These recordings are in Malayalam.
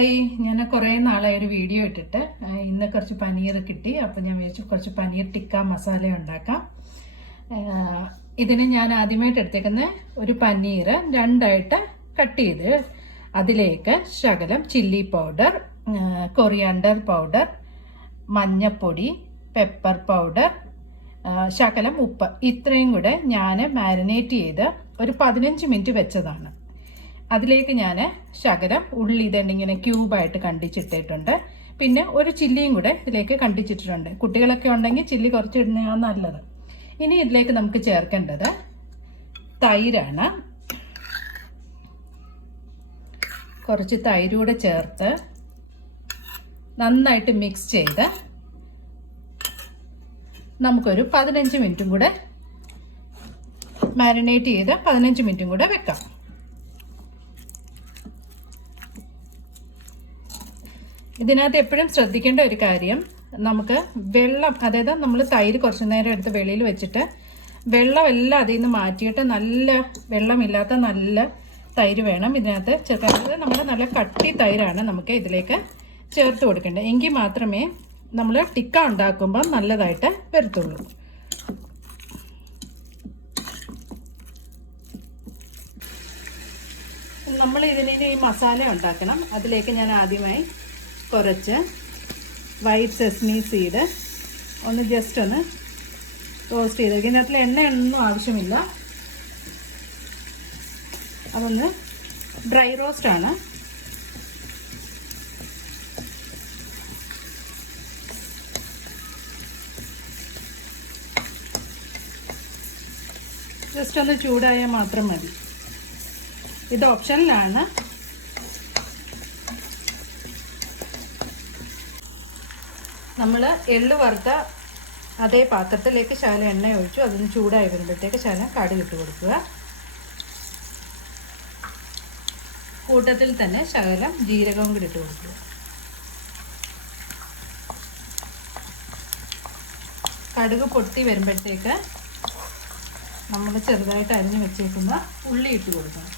ഹായ്, ഞാൻ കുറേ നാളായി ഒരു വീഡിയോ ഇട്ടിട്ട് ഇന്ന് കുറച്ച് പനീർ കിട്ടി. അപ്പോൾ ഞാൻ വിചാരിച്ചു കുറച്ച് പനീർ ടിക്ക മസാല ഉണ്ടാക്കാം. ഇതിന് ഞാൻ ആദ്യമായിട്ട് എടുത്തേക്കുന്ന ഒരു പനീർ രണ്ടായിട്ട് കട്ട് ചെയ്ത് അതിലേക്ക് ശകലം ചില്ലി പൗഡർ, കൊറിയാണ്ടർ പൗഡർ, മഞ്ഞപ്പൊടി, പെപ്പർ പൗഡർ, ശകലം ഉപ്പ്, ഇത്രയും കൂടെ ഞാൻ മാരിനേറ്റ് ചെയ്ത് ഒരു 15 മിനിറ്റ് വെച്ചതാണ്. അതിലേക്ക് ഞാൻ ശകലം ഉള്ളി ഇങ്ങനെ ക്യൂബായിട്ട് കണ്ടിച്ചിട്ടിട്ടുണ്ട്. പിന്നെ ഒരു ചില്ലിയും കൂടെ ഇതിലേക്ക് കണ്ടിച്ചിട്ടുണ്ട്. കുട്ടികളൊക്കെ ഉണ്ടെങ്കിൽ ചില്ലി കുറച്ച് ഇടുന്നതാണ് നല്ലത്. ഇനി ഇതിലേക്ക് നമുക്ക് ചേർക്കേണ്ടത് തൈരാണ്. കുറച്ച് തൈര് കൂടെ ചേർത്ത് നന്നായിട്ട് മിക്സ് ചെയ്ത് നമുക്കൊരു 15 മിനിറ്റും കൂടെ മാരിനേറ്റ് ചെയ്ത് 15 മിനിറ്റും കൂടെ വെക്കാം. ഇതിനകത്ത് എപ്പോഴും ശ്രദ്ധിക്കേണ്ട ഒരു കാര്യം, നമുക്ക് വെള്ളം, അതായത് നമ്മൾ തൈര് കുറച്ച് നേരം എടുത്ത് വെളിയിൽ വെച്ചിട്ട് വെള്ളമെല്ലാം അതിൽ നിന്ന് മാറ്റിയിട്ട് നല്ല വെള്ളമില്ലാത്ത നല്ല തൈര് വേണം ഇതിനകത്ത് ചേർക്കാൻ. നമ്മുടെ നല്ല കട്ടി തൈരാണ് നമുക്ക് ഇതിലേക്ക് ചേർത്ത് കൊടുക്കേണ്ടത്. എങ്കിൽ മാത്രമേ നമ്മൾ ടിക്ക ഉണ്ടാക്കുമ്പോൾ നല്ലതായിട്ട് വരത്തുള്ളൂ. നമ്മൾ ഇതിന് ഈ മസാല ഉണ്ടാക്കണം. അതിലേക്ക് ഞാൻ ആദ്യമായി കുറച്ച് വൈറ്റ് സെസ്മി സീഡ് ജസ്റ്റ് ഒന്ന് റോസ്റ്റ് ചെയ്ത് ഇതിനകത്തിൽ എണ്ണയൊന്നും ആവശ്യമില്ല. അതൊന്ന് ഡ്രൈ റോസ്റ്റാണ്. ജസ്റ്റ് ഒന്ന് ചൂടായാൽ മാത്രം മതി. ഇത് ഓപ്ഷനിലാണ്. നമ്മൾ എള്ള് വറുത്ത അതേ പാത്രത്തിലേക്ക് ശകലം എണ്ണ ഒഴിച്ചു. അതിന് ചൂടായി വരുമ്പോഴത്തേക്ക് ശകലം കടുക് ഇട്ട് കൊടുക്കുക. കൂട്ടത്തിൽ തന്നെ ശകലം ജീരകവും കൂടി ഇട്ട് കൊടുക്കുക. കടുക് പൊട്ടി വരുമ്പോഴത്തേക്ക് നമ്മൾ ചെറുതായിട്ട് അരിഞ്ഞ് വെച്ചേക്കുന്ന ഉള്ളി ഇട്ട് കൊടുക്കണം.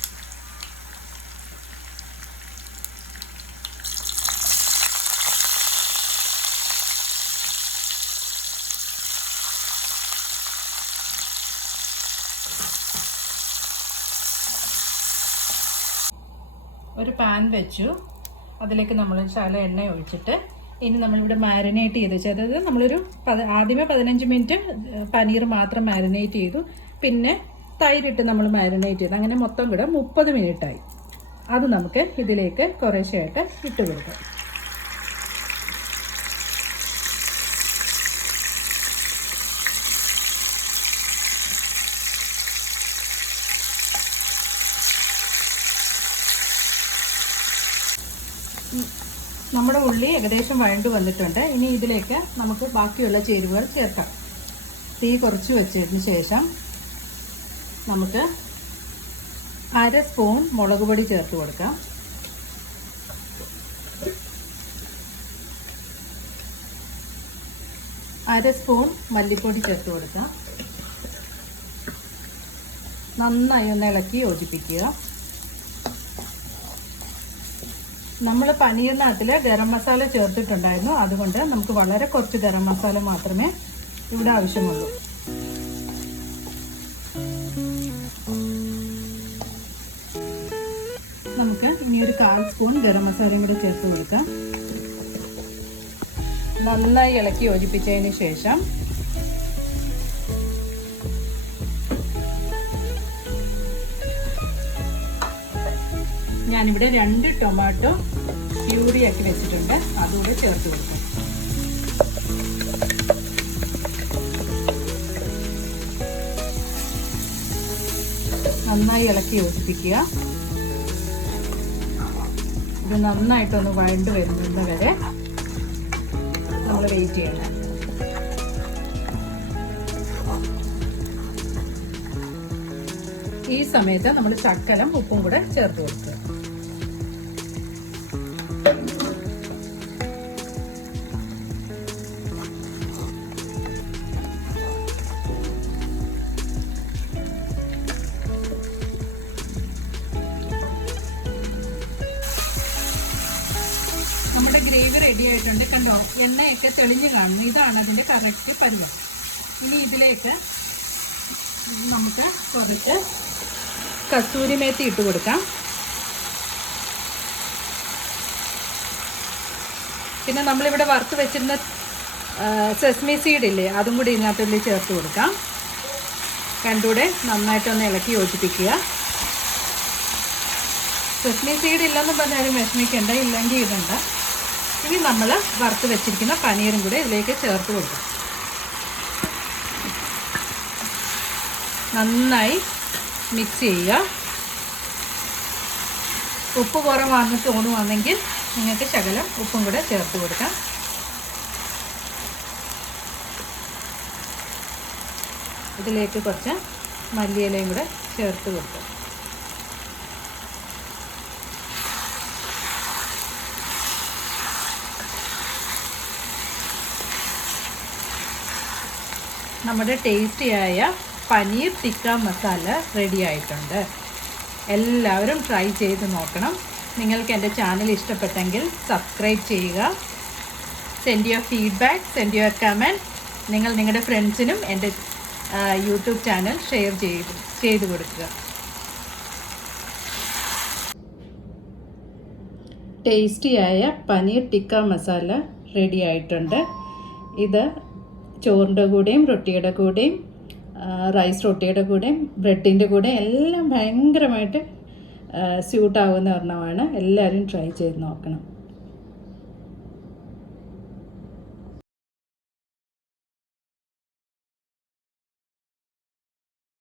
ഒരു പാൻ വെച്ചു. അതിലേക്ക് നമ്മൾ ശകലം എണ്ണ ഒഴിച്ചിട്ട് ഇനി നമ്മളിവിടെ മാരിനേറ്റ് ചെയ്ത് വെച്ചാൽ, അതായത് നമ്മളൊരു ആദ്യമേ 15 മിനിറ്റ് പനീർ മാത്രം മാരിനേറ്റ് ചെയ്തു. പിന്നെ തൈരിട്ട് നമ്മൾ മാരിനേറ്റ് ചെയ്തു. അങ്ങനെ മൊത്തം കൂടെ 30 മിനിറ്റായി. അത് നമുക്ക് ഇതിലേക്ക് കുറേശ്ശെയായിട്ട് ഇട്ട് കൊടുക്കാം. നമ്മുടെ ഉള്ളി ഏകദേശം വഴണ്ടു വന്നിട്ടുണ്ട്. ഇനി ഇതിലേക്ക് നമുക്ക് ബാക്കിയുള്ള ചേരുവകൾ ചേർക്കാം. തീ കുറച്ച് വെച്ചതിന് ശേഷം നമുക്ക് 1/2 സ്പൂൺ മുളക് പൊടി ചേർത്ത് കൊടുക്കാം. 1/2 സ്പൂൺ മല്ലിപ്പൊടി ചേർത്ത് കൊടുക്കാം. നന്നായി ഒന്ന് ഇളക്കി യോജിപ്പിക്കുക. നമ്മൾ പനീറിനകത്തിൽ ഗരം മസാല ചേർത്തിട്ടുണ്ടായിരുന്നു. അതുകൊണ്ട് നമുക്ക് വളരെ കുറച്ച് ഗരം മസാല മാത്രമേ ഇവിടെ ആവശ്യമുള്ളൂ. നമുക്ക് ഇനി ഒരു 1/4 സ്പൂൺ ഗരം മസാലയും കൂടെ ചേർത്ത് കൊടുക്കാം. നന്നായി ഇളക്കി യോജിപ്പിച്ചതിന് ശേഷം ഞാനിവിടെ 2 ടൊമാറ്റോ പ്യൂരിയാക്കി വെച്ചിട്ടുണ്ട്. അതുകൂടെ ചേർത്ത് കൊടുക്കാം. നന്നായി ഇളക്കി യോജിപ്പിക്കുക. ഇത് നന്നായിട്ടൊന്ന് വഴണ്ട് വരുന്നത് വരെ നമ്മൾ വെയിറ്റ് ചെയ്യണം. ഈ സമയത്ത് നമ്മൾ ശകലം ഉപ്പും കൂടെ ചേർത്ത് കൊടുക്കുക. നമ്മുടെ ഗ്രേവി റെഡി ആയിട്ടുണ്ട്. കണ്ടോ, എണ്ണയൊക്കെ തെളിഞ്ഞ് കാണുന്നു. ഇതാണ് അതിൻ്റെ കറക്റ്റ് പരുവം. ഇനി ഇതിലേക്ക് നമുക്ക് കുറച്ച് കസൂരി മേത്തി ഇട്ട് കൊടുക്കാം. പിന്നെ നമ്മളിവിടെ വറുത്ത് വെച്ചിരുന്ന സെസ്മി സീഡ് ഇല്ലേ, അതും കൂടി ഇതിനകത്തുള്ളിൽ ചേർത്ത് കൊടുക്കാം. രണ്ടുകൂടെ നന്നായിട്ടൊന്ന് ഇളക്കി യോജിപ്പിക്കുക. സെസ്മി സീഡ് ഇല്ലെന്ന് പറഞ്ഞാലും വിഷമിക്കേണ്ട, ഇല്ലെങ്കിൽ ഇടണ്ട. ഇനി നമ്മൾ വറുത്ത് വെച്ചിരിക്കുന്ന പനീറും കൂടെ ഇതിലേക്ക് ചേർത്ത് കൊടുക്കാം. നന്നായി മിക്സ് ചെയ്യുക. ഉപ്പ് കുറവാണെന്ന് തോന്നുവാണെങ്കിൽ നിങ്ങൾക്ക് ശകലം ഉപ്പും കൂടെ ചേർത്ത് കൊടുക്കാം. ഇതിലേക്ക് കുറച്ച് മല്ലിയിലയും കൂടെ ചേർത്ത് കൊടുക്കാം. നമ്മുടെ ടേസ്റ്റിയായ പനീർ ടിക്ക മസാല റെഡി ആയിട്ടുണ്ട്. എല്ലാവരും ട്രൈ ചെയ്ത് നോക്കണം. നിങ്ങൾക്ക് എൻ്റെ ചാനൽ ഇഷ്ടപ്പെട്ടെങ്കിൽ സബ്സ്ക്രൈബ് ചെയ്യുക. Send your feedback, send your comment. നിങ്ങൾ നിങ്ങളുടെ ഫ്രണ്ട്സിനും എൻ്റെ യൂട്യൂബ് ചാനൽ ഷെയർ ചെയ്ത് കൊടുക്കുക. ടേസ്റ്റിയായ പനീർ ടിക്ക മസാല റെഡി ആയിട്ടുണ്ട്. ഇത് ചോറിൻ്റെ കൂടെയും റൊട്ടിയുടെ കൂടെയും റൈസ് റൊട്ടിയുടെ കൂടെയും ബ്രെഡിൻ്റെ കൂടെയും എല്ലാം ഭയങ്കരമായിട്ട് സ്യൂട്ടാവുന്ന ഒരെണ്ണമാണ്. എല്ലാവരും ട്രൈ ചെയ്ത് നോക്കണം.